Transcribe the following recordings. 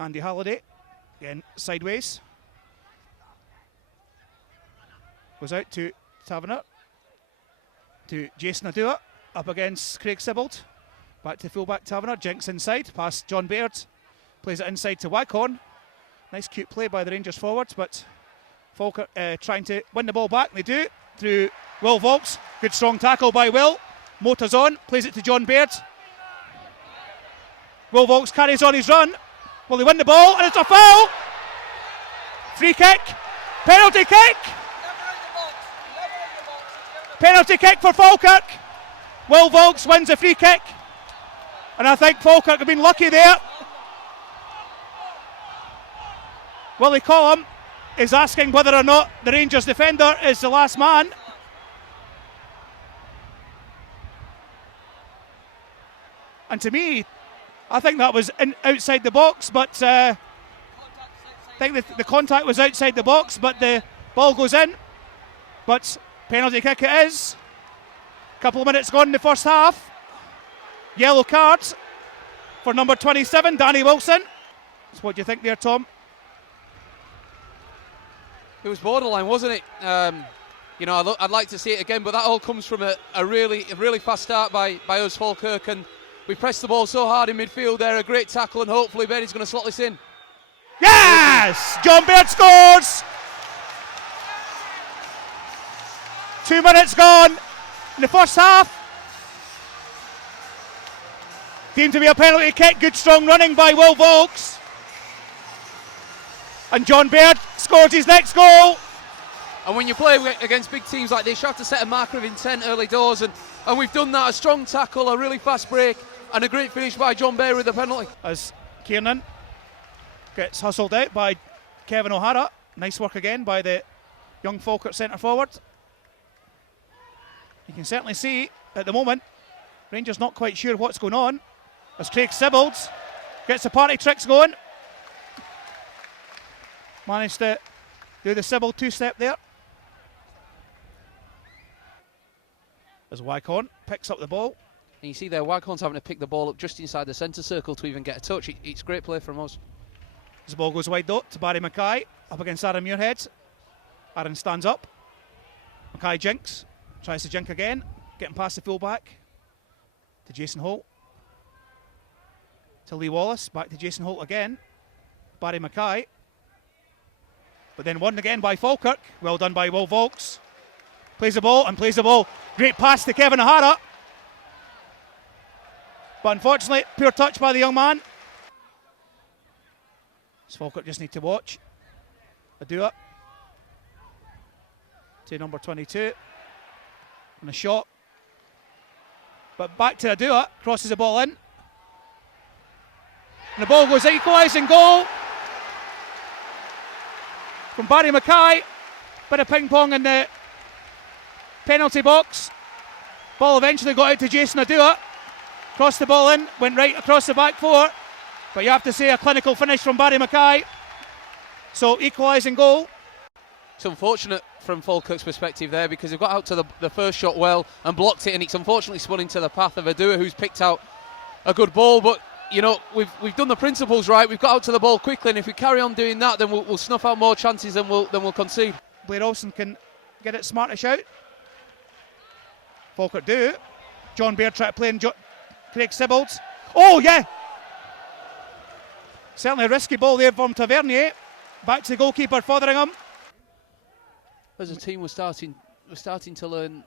Andy Halliday, again sideways. Goes out to Taverner. To Jason Adua, up against Craig Sibbald. Back to fullback Taverner, Jinks inside, past John Baird. Plays it inside to Waghorn. Nice cute play by the Rangers forwards, but Falkirk trying to win the ball back. They do, through Will Vaulks. Good strong tackle by Will. Motors on, plays it to John Baird. Will Vaulks carries on his run. Will he win the ball? And it's a foul! Free kick. Penalty kick! Penalty kick for Falkirk. Will Vaulks wins the free kick. And I think Falkirk have been lucky there. Willie Collum is asking whether or not the Rangers defender is the last man. And to me, I think that was outside the box, but I think the contact was outside the box, but the ball goes in. But penalty kick it is. Couple of minutes gone in the first half. Yellow card for number 27, Danny Wilson. So what do you think there, Tom? It was borderline, wasn't it? I'd like to see it again, but that all comes from a really fast start by us, Falkirk, and we pressed the ball so hard in midfield there. A great tackle, and hopefully Benny's going to slot this in. Yes! John Baird scores! 2 minutes gone in the first half. Deemed to be a penalty kick. Good strong running by Will Vaulks. And John Baird scores his next goal. And when you play against big teams like this, you have to set a marker of intent early doors, and we've done that. A strong tackle, a really fast break, and a great finish by John Baird with the penalty. As Kiernan gets hustled out by Kevin O'Hara. Nice work again by the young Falkirk centre forward. You can certainly see at the moment Rangers not quite sure what's going on as Craig Sibbald gets the party tricks going. Managed to do the Sibbald two-step there. As Waghorn picks up the ball. And you see there, Waghorn's having to pick the ball up just inside the centre circle to even get a touch. It's great play from us. As the ball goes wide though to Barry Mackay, up against Aaron Muirhead. Aaron stands up. Mackay jinks, tries to jink again, getting past the fullback to Jason Holt. To Lee Wallace, back to Jason Holt again. Barry Mackay. But then won again by Falkirk. Well done by Will Vaulks. Plays the ball and plays the ball. Great pass to Kevin O'Hara. But unfortunately, poor touch by the young man. So Falkirk just need to watch. Adua to number 22. And a shot. But back to Adua. Crosses the ball in. And the ball goes equalising goal from Barry Mackay. Bit of ping pong in the penalty box. Ball eventually got out to Jason Adua. Crossed the ball in, went right across the back four. But you have to say a clinical finish from Barry Mackay. So equalising goal. It's unfortunate from Falkirk's perspective there because they've got out to the first shot well and blocked it, and it's unfortunately spun into the path of Adua, who's picked out a good ball. But you know, we've done the principles right. We've got out to the ball quickly, and if we carry on doing that, then we'll snuff out more chances than we'll concede. Blair Olsen can get it smartish out. Falkirk do. John Baird try to play in Craig Sibbald. Oh yeah! Certainly a risky ball there from Tavernier. Back to the goalkeeper Fotheringham. As a team, we're starting to learn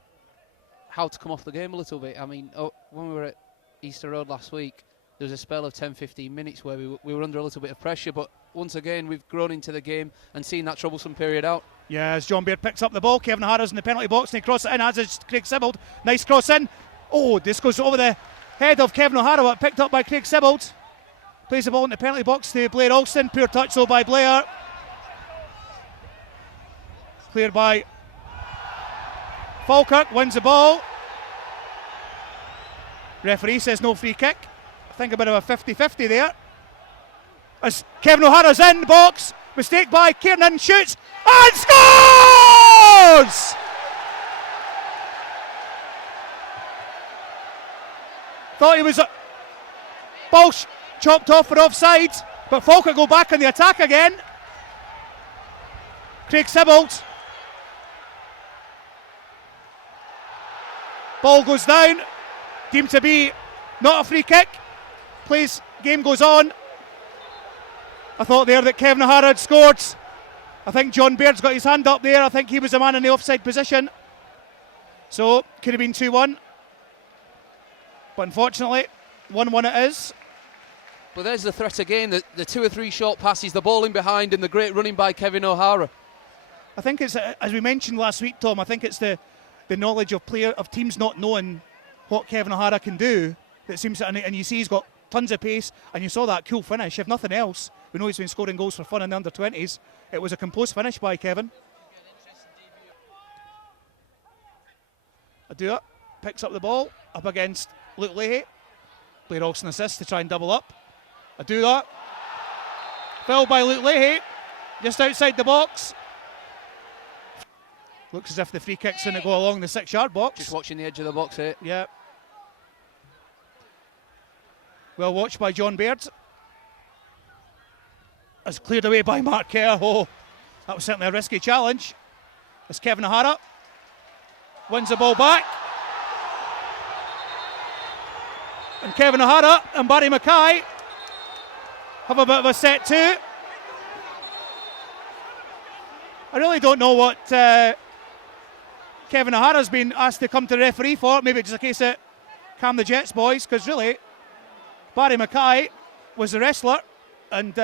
how to come off the game a little bit. I mean, when we were at Easter Road last week, there was a spell of 10-15 minutes where we were under a little bit of pressure, but once again we've grown into the game and seen that troublesome period out. Yeah, as John Baird picks up the ball, Kevin O'Hara's in the penalty box and he crosses it in, as is Craig Sibbald. Nice cross in. Oh, this goes over the head of Kevin O'Hara, but picked up by Craig Sibbald. Plays the ball in the penalty box to Blair Alston. Poor touch though by Blair. Cleared by Falkirk, wins the ball. Referee says no free kick. I think a bit of a 50-50 there. As Kevin O'Hara's in the box. Mistake by Kiernan, shoots and scores! Thought he was ball chopped off for offside. But Falkirk go back on the attack again. Craig Sibbald. Ball goes down. Deemed to be not a free kick. Game goes on. I thought there that Kevin O'Hara had scored. I think John Baird's got his hand up there. I think he was the man in the offside position. So, could have been 2-1. But unfortunately, 1-1 it is. But there's the threat again, the 2 or 3 short passes, the ball in behind and the great running by Kevin O'Hara. I think it's, as we mentioned last week, Tom, I think it's the knowledge of teams not knowing what Kevin O'Hara can do that seems to, and you see he's got tons of pace, and you saw that cool finish. If nothing else, we know he's been scoring goals for fun in the under-20s. It was a composed finish by Kevin. Adua picks up the ball up against Luke Leahy. Blair Olsen assists to try and double up. Adua felled by Luke Leahy, just outside the box. Looks as if the free kick's going to go along the 6-yard box. Just watching the edge of the box here. Yeah. Well watched by John Baird. As cleared away by Mark Kerr. Oh, that was certainly a risky challenge. As Kevin O'Hara wins the ball back. And Kevin O'Hara and Barry Mackay have a bit of a set too. I really don't know what Kevin O'Hara's been asked to come to the referee for. Maybe it's just a case of calm the Jets, boys, because really Barry Mackay was the wrestler, and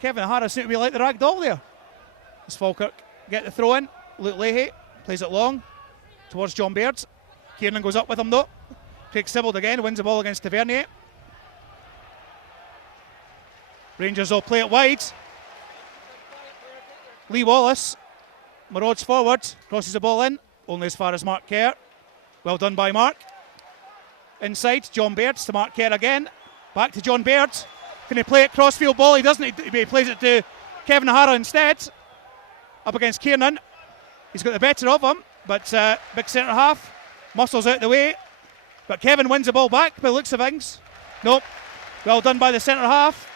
Kevin O'Hara seemed to be like the rag doll there. As Falkirk get the throw in, Luke Leahy plays it long towards John Baird. Kiernan goes up with him though. Craig Sibbald again wins the ball against Tavernier. Rangers will play it wide. Lee Wallace marauds forward, crosses the ball in, only as far as Mark Kerr. Well done by Mark. Inside, John Baird to Mark Kerr again. Back to John Baird. Can he play it crossfield ball? He doesn't. He plays it to Kevin O'Hara instead. Up against Kiernan. He's got the better of him, but big centre half. Muscles out the way. But Kevin wins the ball back by the looks of things. Nope. Well done by the centre half.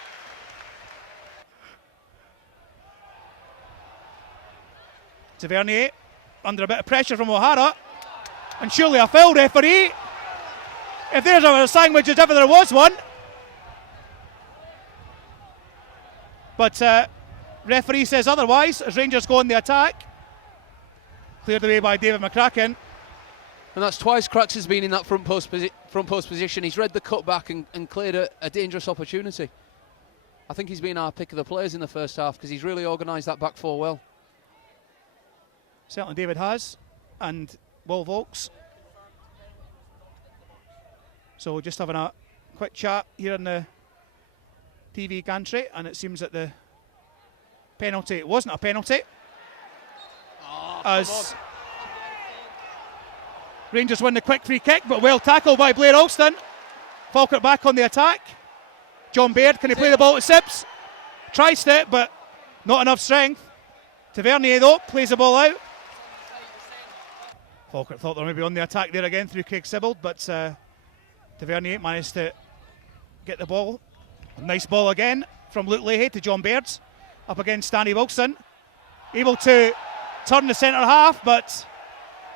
Tavernier under a bit of pressure from O'Hara. And surely a foul, referee. If there's a sandwich, as ever there was one. But referee says otherwise as Rangers go on the attack. Cleared away by David McCracken. And that's twice Cracks has been in that front post position. He's read the cutback and cleared a dangerous opportunity. I think he's been our pick of the players in the first half because he's really organised that back four well. Certainly David has, and Will Volks. So just having a quick chat here in the TV gantry, and it seems that the penalty, it wasn't a penalty. As Rangers win the quick free kick, but well tackled by Blair Alston. Falkirk back on the attack. John Baird, can he play the ball to Sibbs? Tries to, but not enough strength. Tavernier though, plays the ball out. Falkirk thought they were maybe on the attack there again through Craig Sibbald, but Tavernier managed to get the ball. A nice ball again from Luke Leahy to John Baird. Up against Danny Wilson. Able to turn the centre half, but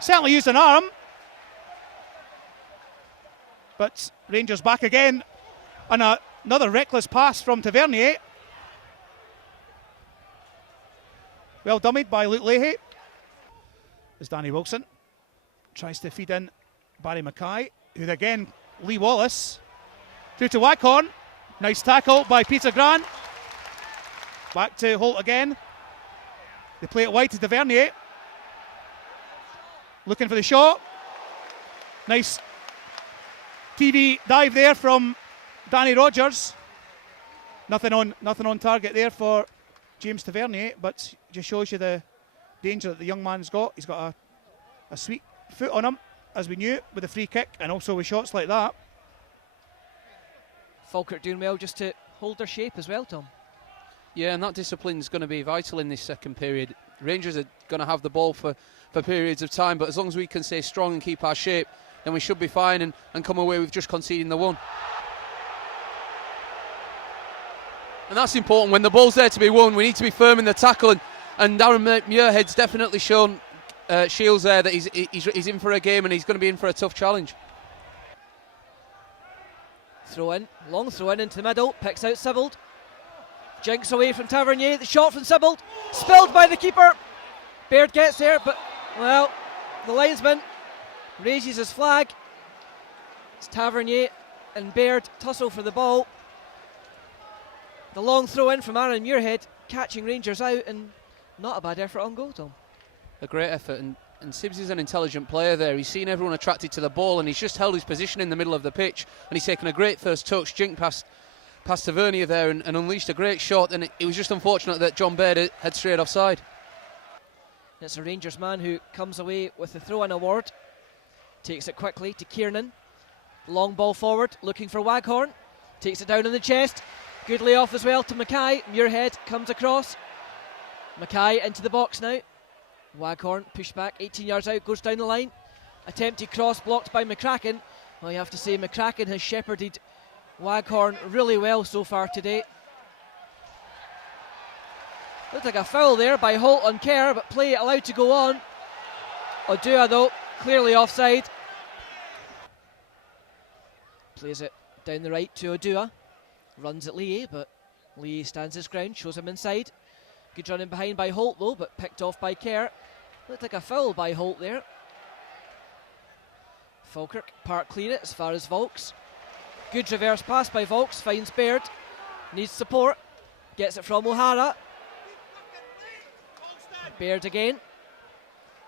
certainly used an arm. But Rangers back again. And another reckless pass from Tavernier. Well dummied by Luke Leahy. As Danny Wilson tries to feed in Barry Mackay, who again, Lee Wallace. Through to Waghorn. Nice tackle by Peter Grant. Back to Holt again. They play it wide to Tavernier. Looking for the shot. Nice TV dive there from Danny Rogers. Nothing on target there for James Tavernier, but just shows you the danger that the young man's got. He's got a sweet foot on him, as we knew, with a free kick and also with shots like that. Falkirk doing well just to hold their shape as well, Tom. Yeah, and that discipline's going to be vital in this second period. Rangers are going to have the ball for periods of time, but as long as we can stay strong and keep our shape, then we should be fine and come away with just conceding the one. And that's important. When the ball's there to be won, we need to be firm in the tackle. And Darren Muirhead's definitely shown Shields there that he's in for a game and he's going to be in for a tough challenge. Throw in, long throw in into the middle, picks out Sibbald. Jinks away from Tavernier, the shot from Sibbald, spilled by the keeper. Baird gets there, but, well, the linesman raises his flag. It's Tavernier and Baird tussle for the ball. The long throw in from Aaron Muirhead, catching Rangers out, and not a bad effort on goal, Tom. A great effort, and Sibbs is an intelligent player there. He's seen everyone attracted to the ball, and he's just held his position in the middle of the pitch, and he's taken a great first touch, jinked past Tavernier there, and unleashed a great shot, and it was just unfortunate that John Baird had strayed offside. It's a Rangers man who comes away with the throw-in award. Takes it quickly to Kiernan. Long ball forward, looking for Waghorn. Takes it down in the chest. Good layoff as well to Mackay. Muirhead comes across. Mackay into the box now. Waghorn pushed back, 18 yards out, goes down the line. Attempted cross blocked by McCracken. Well, you have to say McCracken has shepherded Waghorn really well so far today. Looked like a foul there by Holt on Kerr, but play allowed to go on. Odua though, clearly offside. Plays it down the right to Odua. Runs at Lee, but Lee stands his ground, shows him inside. Good running behind by Holt though, but picked off by Kerr. Looked like a foul by Holt there. Falkirk part clear it as far as Volks. Good reverse pass by Volks, finds Baird. Needs support. Gets it from O'Hara. Baird again.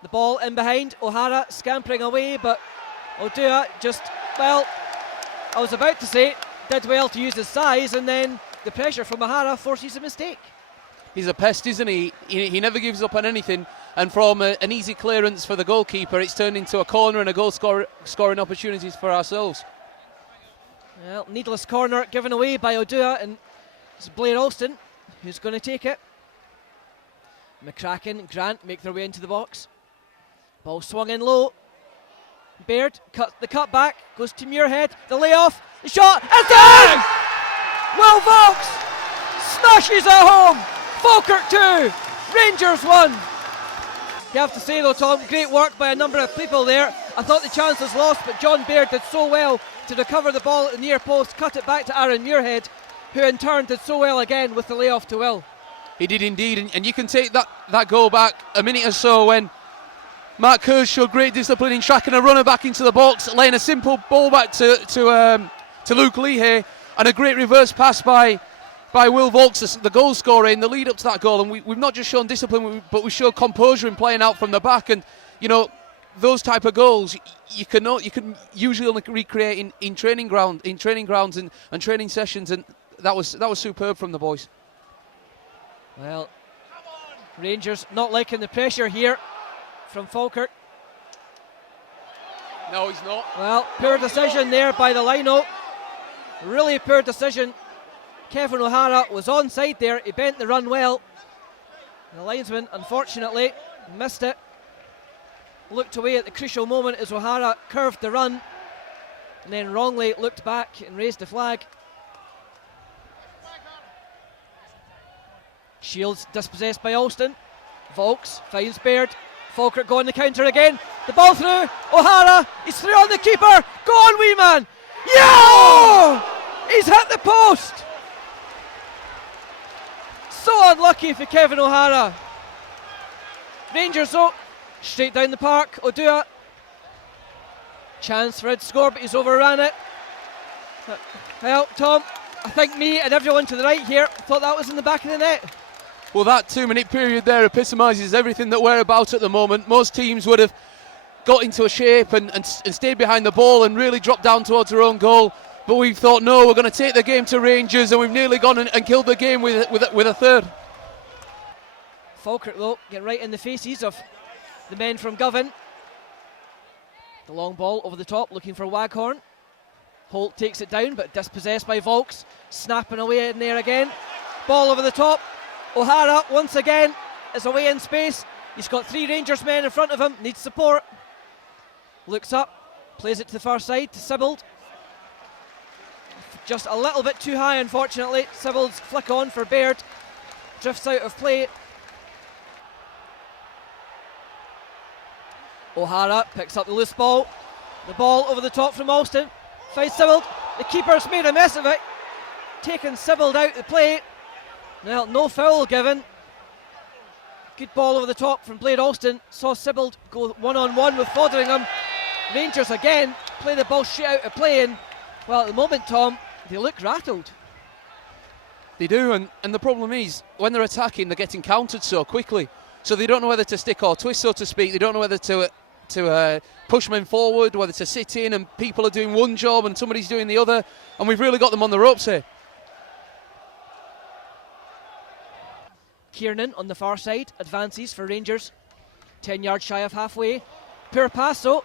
The ball in behind. O'Hara scampering away, but Odua just, well, I was about to say, did well to use his size, and then the pressure from O'Hara forces a mistake. He's a pest, isn't he? He never gives up on anything, and from an easy clearance for the goalkeeper, it's turned into a corner and a goal scoring opportunities for ourselves. Well, needless corner given away by Odua, and it's Blair Alston who's going to take it. McCracken and Grant make their way into the box. Ball swung in low. Baird cuts the cut back, goes to Muirhead, the layoff, the shot, it's in! Will Volks smashes it home. Falkirk 2, Rangers 1. You have to say though, Tom, great work by a number of people there. I thought the chance was lost, but John Baird did so well to recover the ball at the near post, cut it back to Aaron Muirhead, who in turn did so well again with the layoff to Will. He did indeed, and you can take that goal back a minute or so when Mark Kerr showed great discipline in tracking a runner back into the box, laying a simple ball back to Luke Leahy, and a great reverse pass by Will Volks, the goal scorer, in the lead up to that goal. And we've not just shown discipline, but we showed composure in playing out from the back. And you know, those type of goals you can usually only recreate in training grounds and training sessions, and that was superb from the boys. Well, Rangers not liking the pressure here from Falkirk. No, he's not. Well, poor decision there by the line-out. Really poor decision. Kevin O'Hara was onside there. He bent the run well. The linesman, unfortunately, missed it. Looked away at the crucial moment as O'Hara curved the run, and then wrongly looked back and raised the flag. Shields dispossessed by Alston. Volks finds Baird. Falkirk going the counter again. The ball through. O'Hara. He's through on the keeper. Go on, wee man. Yeah! He's hit the post. So unlucky for Kevin O'Hara. Rangers though, straight down the park. Odua. Chance for it to score, but he's overran it. Well, Tom, I think me and everyone to the right here thought that was in the back of the net. Well, that 2-minute period there epitomises everything that we're about at the moment. Most teams would have got into a shape and stayed behind the ball and really dropped down towards their own goal. But we've thought, no, we're going to take the game to Rangers, and we've nearly gone and killed the game with a third. Falkirk, though, get right in the faces of the men from Govan. The long ball over the top, looking for Waghorn. Holt takes it down, but dispossessed by Volks. Snapping away in there again. Ball over the top. O'Hara, once again, is away in space. He's got 3 Rangers men in front of him, needs support. Looks up, plays it to the far side, to Sibbald. just a little bit too high, unfortunately. Sibbald's flick on for Baird. Drifts out of play. O'Hara picks up the loose ball. The ball over the top from Alston. Finds Sibbald. The keeper's made a mess of it. Taking Sibbald out of the play. Well, no foul given. Good ball over the top from Blade Alston. Saw Sibbald go one-on-one with Fotheringham. Rangers again play the ball straight out of play, and well, at the moment, Tom, they look rattled. They do, and the problem is, when they're attacking, they're getting countered so quickly. So they don't know whether to stick or twist, so to speak. They don't know whether to push men forward, whether to sit in, and people are doing one job and somebody's doing the other, and we've really got them on the ropes here. Kiernan on the far side advances for Rangers. 10 yards shy of halfway. Poor pass though.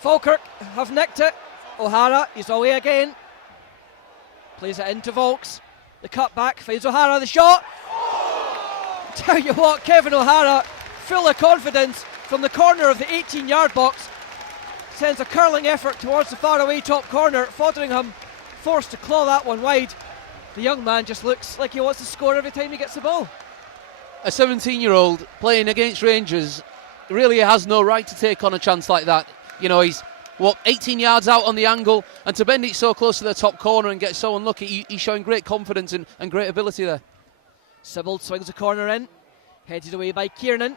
Falkirk have nicked it. O'Hara, he's away again. Plays it into Volks. The cut back, finds O'Hara, the shot. Tell you what, Kevin O'Hara, full of confidence from the corner of the 18-yard box, sends a curling effort towards the faraway top corner. Fotheringham forced to claw that one wide. The young man just looks like he wants to score every time he gets the ball. A 17-year-old playing against Rangers really has no right to take on a chance like that. You know, he's 18 yards out on the angle, and to bend it so close to the top corner and get so unlucky, he's showing great confidence and great ability there. Sibbald swings the corner in, headed away by Kiernan,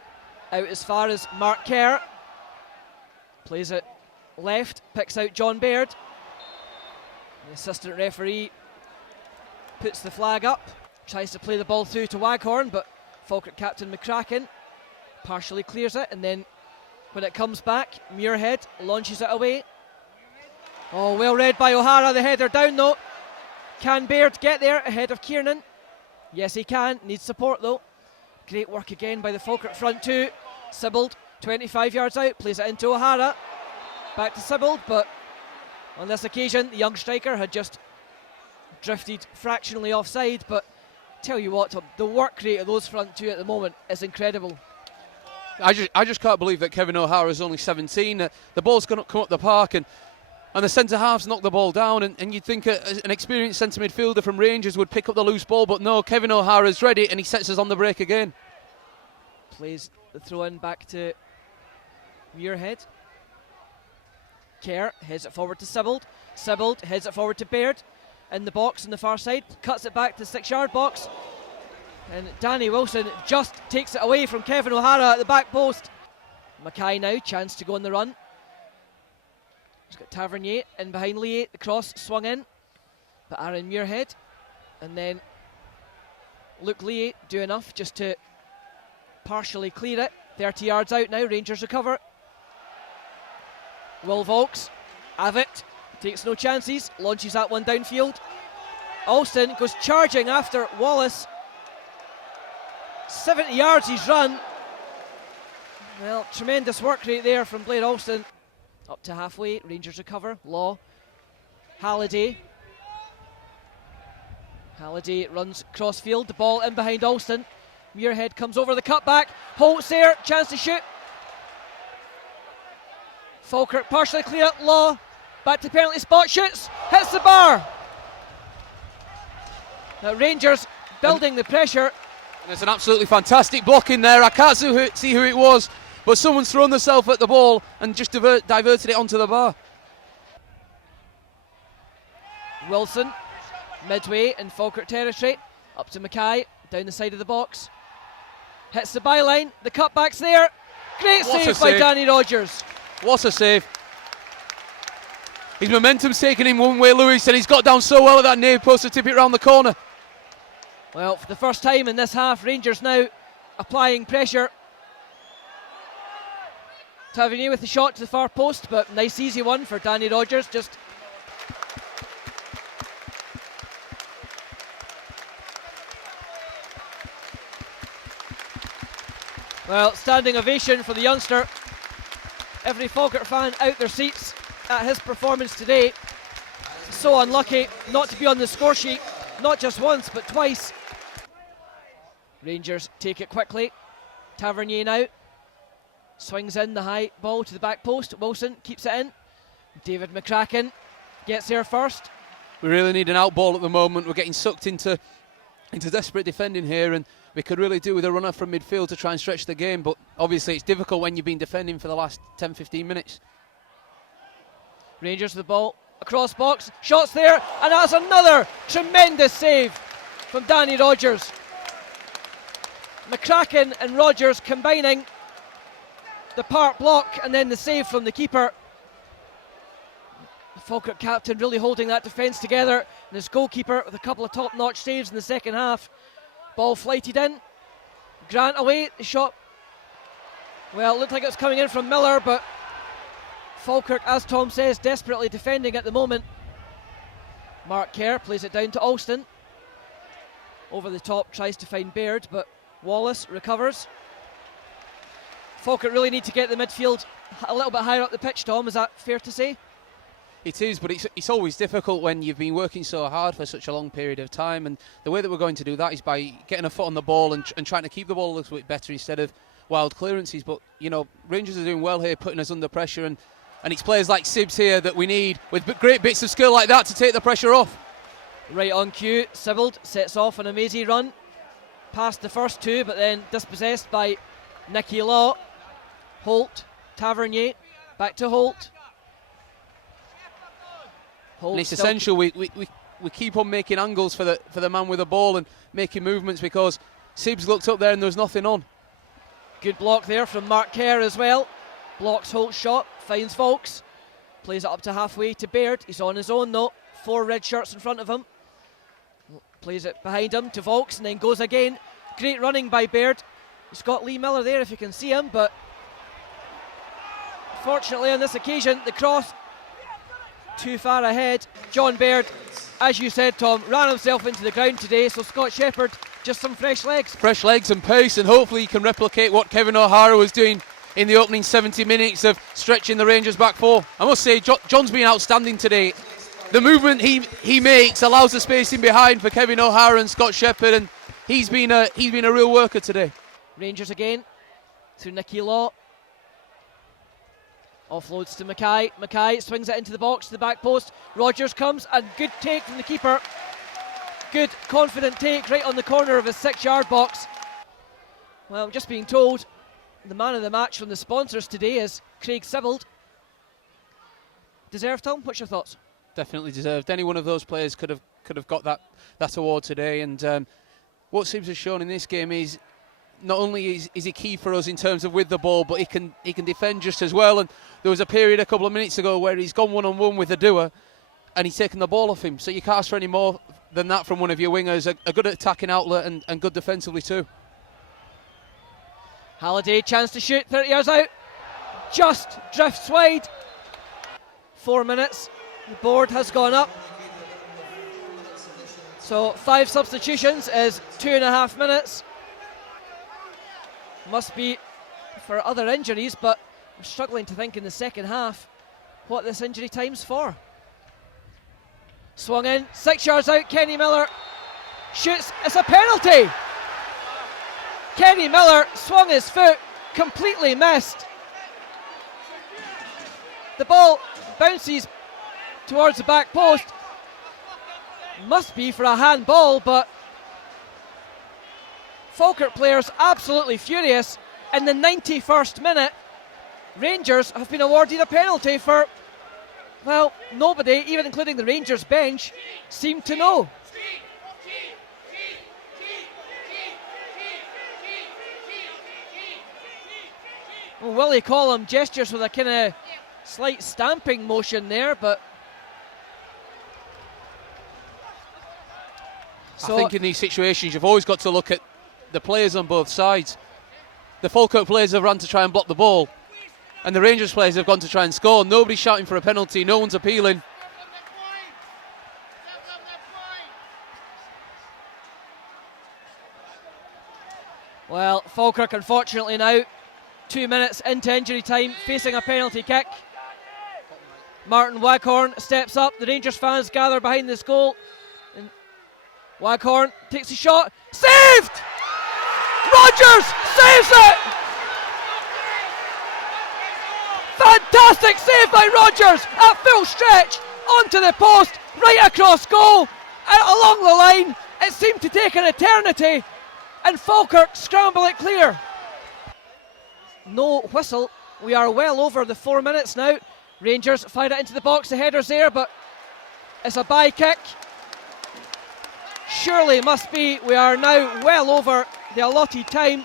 out as far as Mark Kerr. Plays it left, picks out John Baird. The assistant referee puts the flag up, tries to play the ball through to Waghorn, but Falkirk captain McCracken partially clears it, and then when it comes back, Muirhead launches it away. Oh, well read by O'Hara, the header down though. Can Baird get there ahead of Kiernan? Yes, he can. Needs support though. Great work again by the Falkirk front two. Sibbald, 25 yards out, plays it into O'Hara. Back to Sibbald, but on this occasion, the young striker had just drifted fractionally offside. But tell you what, Tom, the work rate of those front two at the moment is incredible. I just can't believe that Kevin O'Hara is only 17. The ball's going to come up the park, and the centre-halves knocked the ball down, and you'd think an experienced centre midfielder from Rangers would pick up the loose ball, but no, Kevin O'Hara's ready, and he sets us on the break again. Plays the throw-in back to Muirhead. Kerr heads it forward to Sibbald. Sibbald heads it forward to Baird. In the box on the far side, cuts it back to the 6-yard box. And Danny Wilson just takes it away from Kevin O'Hara at the back post. Mackay now, chance to go on the run. He's got Tavernier in behind Lee. The cross swung in, but Aaron Muirhead. And then Luke Lee do enough just to partially clear it. 30 yards out now, Rangers recover. Will Volks, Avitt, takes no chances, launches that one downfield. Alston goes charging after Wallace. 70 yards he's run. Well, tremendous work rate there from Blade Alston. Up to halfway, Rangers recover. Law, Halliday. Halliday runs crossfield, the ball in behind Alston. Muirhead comes over the cutback. Holt's there, chance to shoot. Falkirk partially clear. Law, back to penalty spot, shoots, hits the bar. Now Rangers building the pressure. And there's an absolutely fantastic block in there. I can't see who it was, but someone's thrown themselves at the ball and just diverted it onto the bar. Wilson, midway in Falkirk territory, up to Mackay, down the side of the box. Hits the byline, the cutback's there. Great save by Danny Rogers. What a save. His momentum's taken him one way, Lewis, and he's got down so well at that near post to tip it round the corner. Well, for the first time in this half, Rangers now applying pressure. Tavernier with the shot to the far post, but nice easy one for Danny Rogers. Just well, standing ovation for the youngster. Every Falkirk fan out their seats at his performance today. So unlucky not to be on the score sheet, not just once but twice. Rangers take it quickly. Tavernier now swings in the high ball to the back post. Wilson keeps it in. David McCracken gets here first. We really need an out ball at the moment. We're getting sucked into desperate defending here, and we could really do with a runner from midfield to try and stretch the game, but obviously it's difficult when you've been defending for the last 10-15 minutes. Rangers with the ball across box, shots there, and that's another tremendous save from Danny Rogers. McCracken and Rogers combining the part block and then the save from the keeper. The Falkirk captain really holding that defence together, and his goalkeeper with a couple of top-notch saves in the second half. Ball flighted in, Grant away, the shot, well, it looked like it was coming in from Miller, but Falkirk, as Tom says, desperately defending at the moment. Mark Kerr plays it down to Alston. Over the top, tries to find Baird, but Wallace recovers. Falkirk really need to get the midfield a little bit higher up the pitch, Tom, is that fair to say? It is, but it's always difficult when you've been working so hard for such a long period of time, and the way that we're going to do that is by getting a foot on the ball and trying to keep the ball a little bit better instead of wild clearances. But, you know, Rangers are doing well here, putting us under pressure, and it's players like Sibbs here that we need with great bits of skill like that to take the pressure off. Right on cue, Sibbald sets off on a mazy run, past the first two, but then dispossessed by Nicky Law. Holt, Tavernier, back to Holt. And it's essential we keep on making angles for the man with the ball and making movements, because Sibbs looked up there and there was nothing on. Good block there from Mark Kerr as well. Blocks Holt's shot, finds Volks, plays it up to halfway to Baird. He's on his own though, 4 red shirts in front of him. Plays it behind him to Volks and then goes again. Great running by Baird. He's got Lee Miller there if you can see him, but fortunately on this occasion the cross too far ahead. John Baird, as you said, Tom, ran himself into the ground today, so Scott Shepherd, just some fresh legs. Fresh legs and pace, and hopefully he can replicate what Kevin O'Hara was doing in the opening 70 minutes of stretching the Rangers back four. I must say, John's been outstanding today. The movement he makes allows the spacing behind for Kevin O'Hara and Scott Shepherd, and he's been a real worker today. Rangers again, through Nicky Law. Offloads to Mackay. Mackay swings it into the box, to the back post. Rogers comes, and good take from the keeper. Good, confident take right on the corner of his 6-yard box. Well, I'm just being told the man of the match from the sponsors today is Craig Sibbald. Deserved, Tom? What's your thoughts? Definitely deserved. Any one of those players could have got that award today. And what Sibbs has shown in this game is not only is he key for us in terms of with the ball, but he can defend just as well. And there was a period a couple of minutes ago where he's gone one-on-one with the doer and he's taken the ball off him. So you can't ask for any more than that from one of your wingers. A good attacking outlet and good defensively too. Halliday, chance to shoot, 30 yards out. Just drifts wide. 4 minutes. The board has gone up. So 5 substitutions is 2.5 minutes. Must be for other injuries, but I'm struggling to think in the second half what this injury time's for. Swung in, 6 yards out, Kenny Miller shoots, it's a penalty! Kenny Miller swung his foot, completely missed. The ball bounces towards the back post. Must be for a handball, but Falkirk players absolutely furious. In the 91st minute, Rangers have been awarded a penalty for, well, nobody, even including the Rangers bench, seemed to know. Well, Willie Collum gestures with a kind of slight stamping motion there, but I think in these situations you've always got to look at the players on both sides. The Falkirk players have run to try and block the ball, and the Rangers players have gone to try and score. Nobody's shouting for a penalty, no one's appealing. Well, Falkirk unfortunately now 2 minutes into injury time, facing a penalty kick. Martin Waghorn steps up, the Rangers fans gather behind this goal. And Waghorn takes a shot, saved! Rogers saves it! Fantastic save by Rogers at full stretch. onto the post, right across goal, and along the line. It seemed to take an eternity, and Falkirk scramble it clear. No whistle. We are well over the 4 minutes now. Rangers fire it into the box. The header's there, but it's a bye kick. Surely must be. We are now well over the allotted time.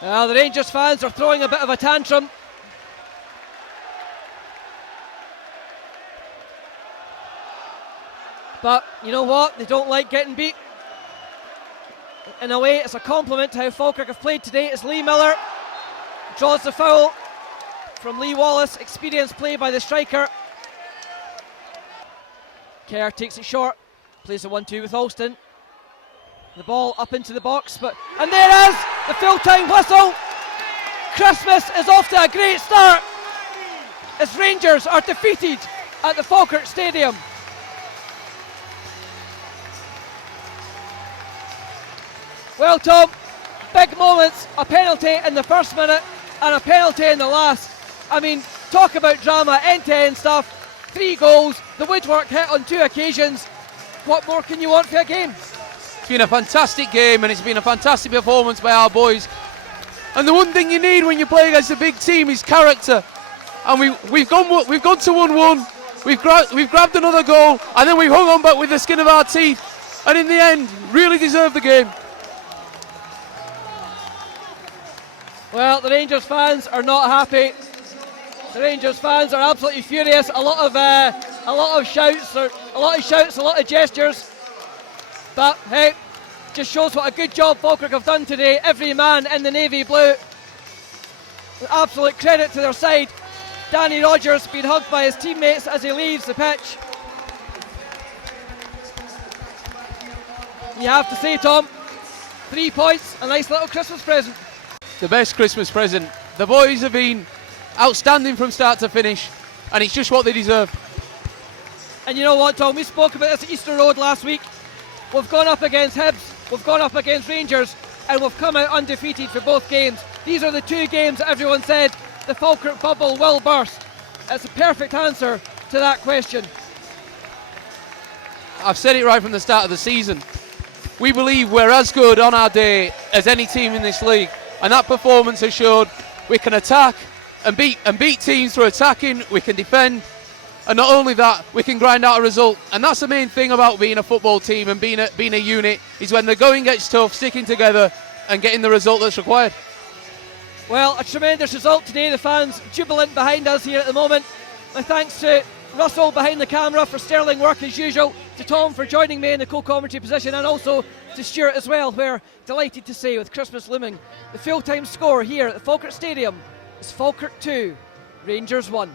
The Rangers fans are throwing a bit of a tantrum. But you know what? They don't like getting beat. In a way, it's a compliment to how Falkirk have played today. As Lee Miller draws the foul from Lee Wallace. Experienced play by the striker. Kerr takes it short. Plays the 1-2 with Alston. The ball up into the box, and there is the full-time whistle. Christmas is off to a great start as Rangers are defeated at the Falkirk Stadium. Well, Tom, big moments, a penalty in the first minute and a penalty in the last. I mean, talk about drama, end-to-end stuff, 3 goals, the woodwork hit on 2 occasions. What more can you want for a game? It's been a fantastic game and it's been a fantastic performance by our boys. And the one thing you need when you play against a big team is character. And we've gone to 1-1. We've grabbed another goal, and then we've hung on back with the skin of our teeth. And in the end, really deserved the game. Well, the Rangers fans are not happy. The Rangers fans are absolutely furious. A lot of shouts, a lot of gestures. But hey, just shows what a good job Falkirk have done today. Every man in the navy blue. Absolute credit to their side. Danny Rogers being hugged by his teammates as he leaves the pitch. You have to say, Tom, 3 points, a nice little Christmas present. The best Christmas present. The boys have been outstanding from start to finish, and it's just what they deserve. And you know what, Tom, we spoke about this at Easter Road last week. We've gone up against Hibs, we've gone up against Rangers, and we've come out undefeated for both games. These are the 2 games that everyone said the Falkirk bubble will burst. It's a perfect answer to that question. I've said it right from the start of the season. We believe we're as good on our day as any team in this league, and that performance has showed we can attack and beat teams through attacking. We can defend, and not only that, we can grind out a result. And that's the main thing about being a football team and being a unit, is when the going gets tough, sticking together and getting the result that's required. Well, a tremendous result today. The fans jubilant behind us here at the moment. My thanks to Russell behind the camera for sterling work as usual, to Tom for joining me in the co-commentary position, and also to Stuart as well. We're delighted to say, with Christmas looming, the full-time score here at the Falkirk Stadium is Falkirk 2, Rangers 1.